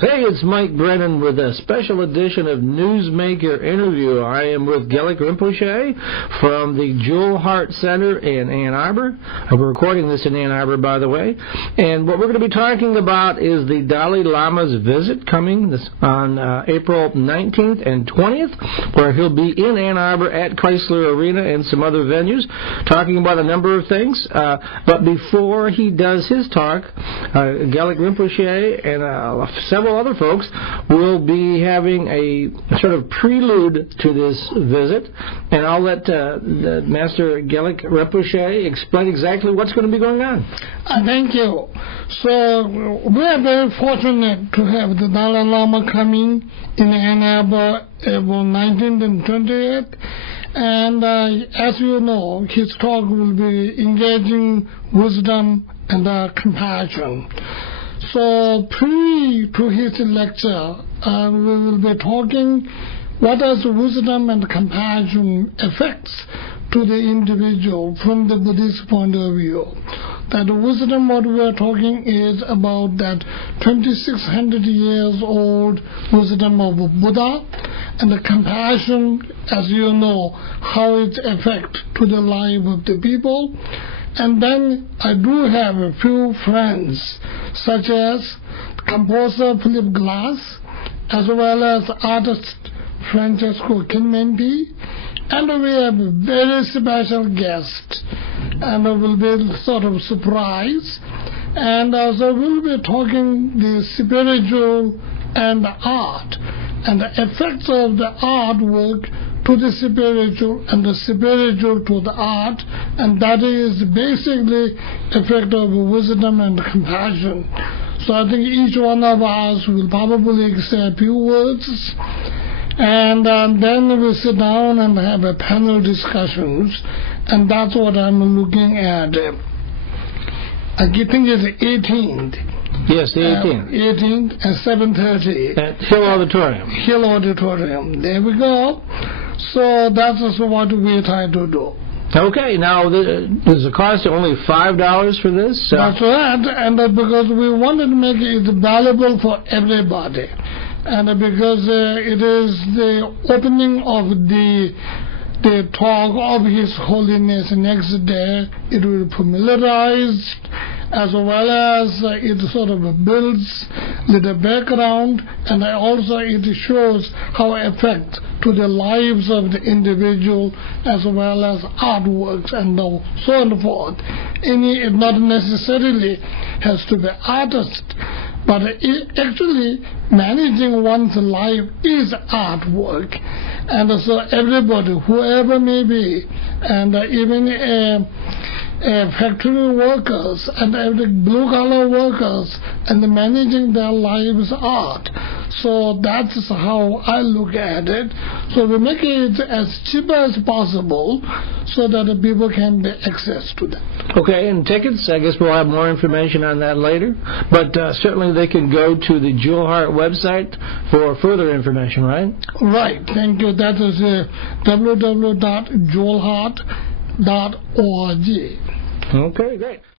Hey, it's Mike Brennan with a special edition of Newsmaker Interview. I am with Gelek Rimpoche from the Jewel Heart Center in Ann Arbor. We're recording this in Ann Arbor, by the way. And what we're going to be talking about is the Dalai Lama's visit coming on April 19th and 20th, where he'll be in Ann Arbor at Chrysler Arena and some other venues, talking about a number of things. But before he does his talk, Gelek Rimpoche and several other folks will be having a sort of prelude to this visit, and I'll let Master Gelek Rimpoche explain exactly what's going to be going on. Thank you. So we are very fortunate to have the Dalai Lama coming in Ann Arbor April 19th and 20th. And as you know, his talk will be engaging wisdom and compassion. So pre to his lecture, we will be talking what does wisdom and compassion affects to the individual from the Buddhist point of view. That wisdom, what we are talking is about that 2,600 years old wisdom of Buddha, and the compassion, as you know, how it affects to the life of the people. And then I do have a few friends, such as composer Philip Glass, as well as artist Francesco Clemente, and we have a very special guest, and it will be sort of surprise. And also we'll be talking the spiritual and the art, and the effects of the artwork to the spiritual and the spiritual to the art, and that is basically effect of wisdom and compassion. So I think each one of us will probably say a few words, and then we'll sit down and have a panel discussions, and that's what I'm looking at. I think it's 18th. Yes, the 18th. 18th at 7:30. At Hill Auditorium. Hill Auditorium. There we go. So that's what we're trying to do. Okay, now there's a cost of only $5 for this? That's right, and because we wanted to make it valuable for everybody. And because it is the opening of the talk of His Holiness next day, it will be familiarized, as well as it sort of builds the background, and also it shows how it affects to the lives of the individual, as well as artworks and so on and forth. It not necessarily has to be artist, but actually managing one's life is artwork. And so everybody, whoever may be, and even factory workers and blue-collar workers, and managing their lives art. So that's how I look at it. So we make it as cheap as possible so that the people can get access to that. Okay, and tickets, I guess we'll have more information on that later. But certainly they can go to the Jewel Heart website for further information, right? Right, thank you. That is www.jewelheart.org. Okay, great.